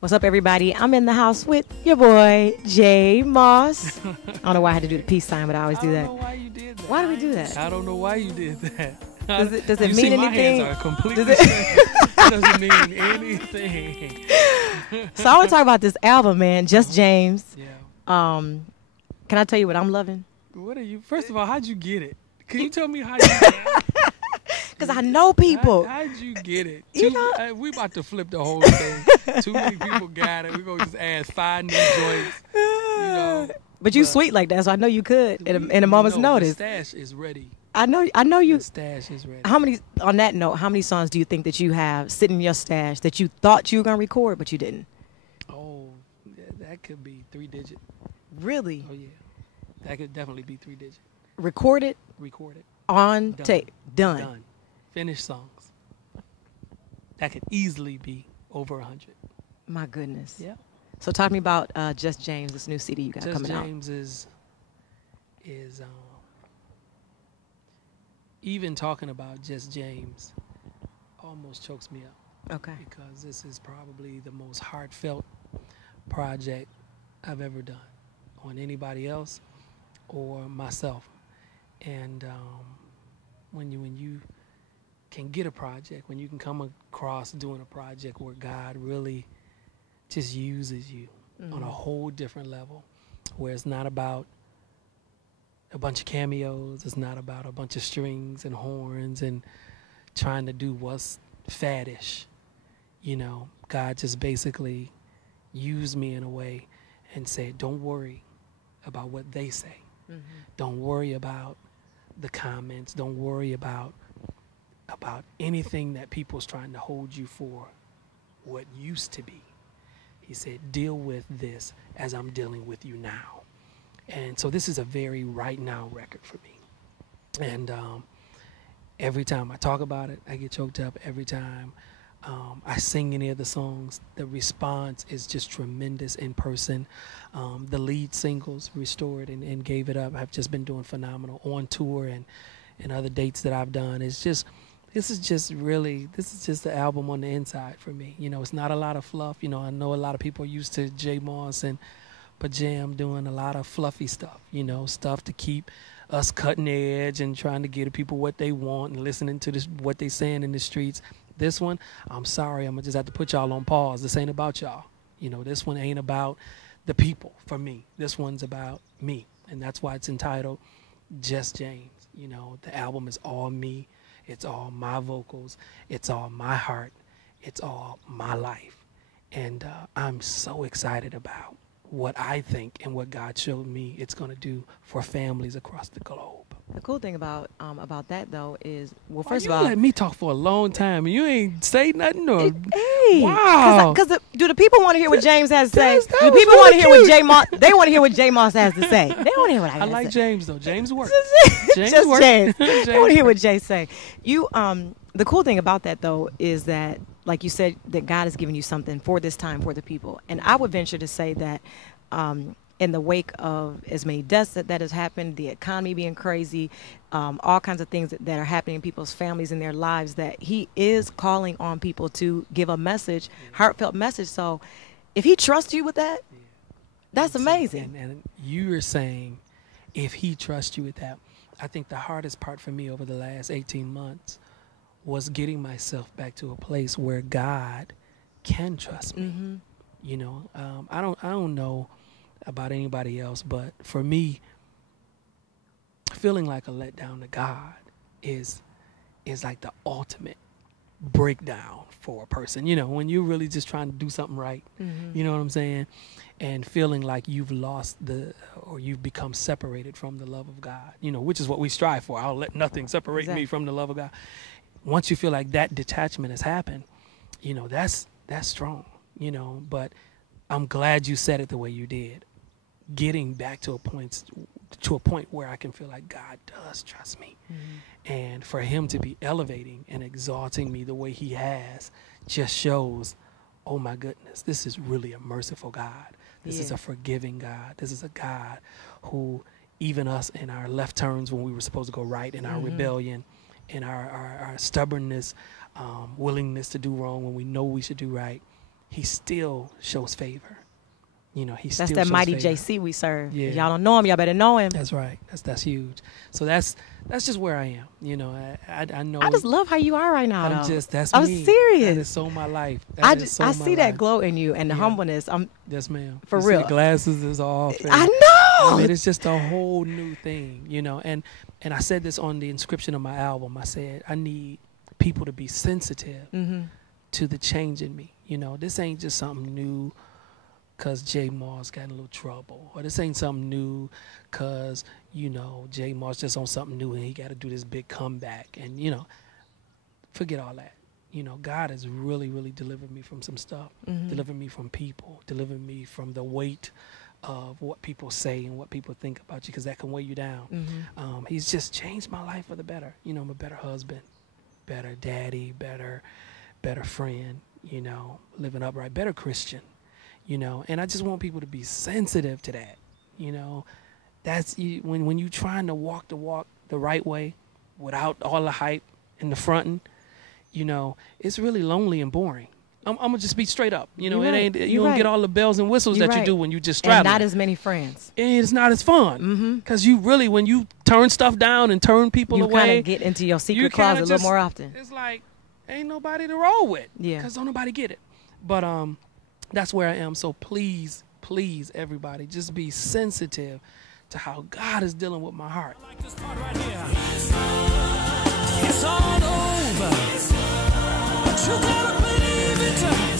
What's up, everybody? I'm in the house with your boy, Jay Moss. I don't know why I had to do the peace sign, but I always do that. I don't know why you did that. Why do we do that? I don't know why you did that. Does it you mean see, anything? My hands are completely it doesn't mean anything. So I want to talk about this album, man. Just James. Yeah. Can I tell you what I'm loving? What are you? First of all, how'd you get it? Can you tell me how you get it? Because I know people. How'd you get it? You know, We about to flip the whole thing. Too many people got it. We're going to just add 5 new joints. You know. But you sweet like that, so I know you could in a moment's notice. The stash is ready. I know you. The stash is ready. On that note, how many songs do you think that you have sitting in your stash that you thought you were going to record, but you didn't? Oh, that could be 3-digit. Really? Oh, yeah. That could definitely be 3-digit. Recorded? Recorded. On tape. Done. Finished songs. That could easily be over 100. My goodness. Yeah. So talk to me about Just James, this new CD you got coming out. Just James is even talking about Just James almost chokes me up. Okay. Because this is probably the most heartfelt project I've ever done on anybody else or myself. And when you can get a project, when you can come across doing a project where God really just uses you on a whole different level, where it's not about a bunch of cameos, it's not about a bunch of strings and horns and trying to do what's faddish. You know, God just basically used me in a way and said, don't worry about what they say. Mm-hmm. Don't worry about the comments. Don't worry about anything that people's trying to hold you for what used to be. He said, deal with this as I'm dealing with you now. And so this is a very right now record for me. And every time I talk about it, I get choked up. Every time I sing any of the songs, the response is just tremendous in person. The lead singles, Restored and Gave It Up, have just been doing phenomenal on tour and other dates that I've done. This is just the album on the inside for me. You know, it's not a lot of fluff. You know, I know a lot of people are used to J Moss and Pajam doing a lot of fluffy stuff, you know, stuff to keep us cutting edge and trying to give people what they want and listening to what they saying in the streets. This one, I'm sorry, I'm going to just have to put y'all on pause. This ain't about y'all. You know, this one ain't about the people for me. This one's about me. And that's why it's entitled Just James. You know, the album is all me. It's all my vocals. It's all my heart. It's all my life. And I'm so excited about what I think and what God showed me it's going to do for families across the globe. The cool thing about that, though, is, well, Why first you of all, let me talk for a long time and you ain't say nothing or hey, wow. Because do the people want to hear what James has to say? That Do was people want to really hear what cute. J Moss? They want to hear what J Moss has to say. They want to hear what I I have like to say. James though. James works. James Just works. James. They James want to hear what works. Jay say. You, the cool thing about that, though, is that, like you said, that God has given you something for this time for the people. And I would venture to say that in the wake of as many deaths that has happened, the economy being crazy, all kinds of things that are happening in people's families and their lives, that he is calling on people to give a message, heartfelt message. So if he trusts you with that, that's amazing. And you are saying if he trusts you with that, I think the hardest part for me over the last 18 months was getting myself back to a place where God can trust me. Mm-hmm. You know, I don't know about anybody else, but for me, feeling like a letdown to God is like the ultimate breakdown for a person. You know, when you're really just trying to do something right, you know what I'm saying? And feeling like you've lost or you've become separated from the love of God, you know, which is what we strive for. I'll let nothing separate me from the love of God. Once you feel like that detachment has happened, you know, that's strong, you know, but I'm glad you said it the way you did. Getting back to a point where I can feel like God does trust me. Mm-hmm. And for him to be elevating and exalting me the way he has just shows, oh my goodness, this is really a merciful God. This is a forgiving God. This is a God who, even us in our left turns when we were supposed to go right, in our rebellion, in our stubbornness, willingness to do wrong when we know we should do right, he still shows favor. You know, he That's still that shows mighty favor. JC we serve. Yeah. If y'all don't know him, y'all better know him. That's right. That's huge. So that's just where I am. You know, I know. I just love how you are right now. I'm though. just that's I'm me. serious. That is so my life. I my see that life. glow in you and the Yeah. humbleness. Yes, ma'am. For You see real. the glasses is off. And, I know. I mean, it's just a whole new thing, you know. And I said this on the inscription of my album. I said I need people to be sensitive to the change in me. You know, this ain't just something new because J Moss got in a little trouble, or this ain't something new because, you know, J Moss just on something new and he got to do this big comeback. And, you know, forget all that. You know, God has really, really delivered me from some stuff, delivered me from people, delivered me from the weight of what people say and what people think about you, because that can weigh you down. He's just changed my life for the better. You know, I'm a better husband, better daddy, better friend, you know, living upright, better Christian, you know. And I just want people to be sensitive to that, you know. That's when you're trying to walk the right way without all the hype in the fronting, you know, it's really lonely and boring. I'm gonna just be straight up. You know, You're right. You don't get all the bells and whistles You're that you right. do when you just straddle. And not as many friends. It's not as fun because you really, when you turn stuff down and turn people You away, kind of get into your secret closet a little more often. It's like ain't nobody to roll with. Yeah. Because don't nobody get it. But that's where I am. So please, everybody, just be sensitive to how God is dealing with my heart. I like this part right here. It's all over, but you gotta believe it.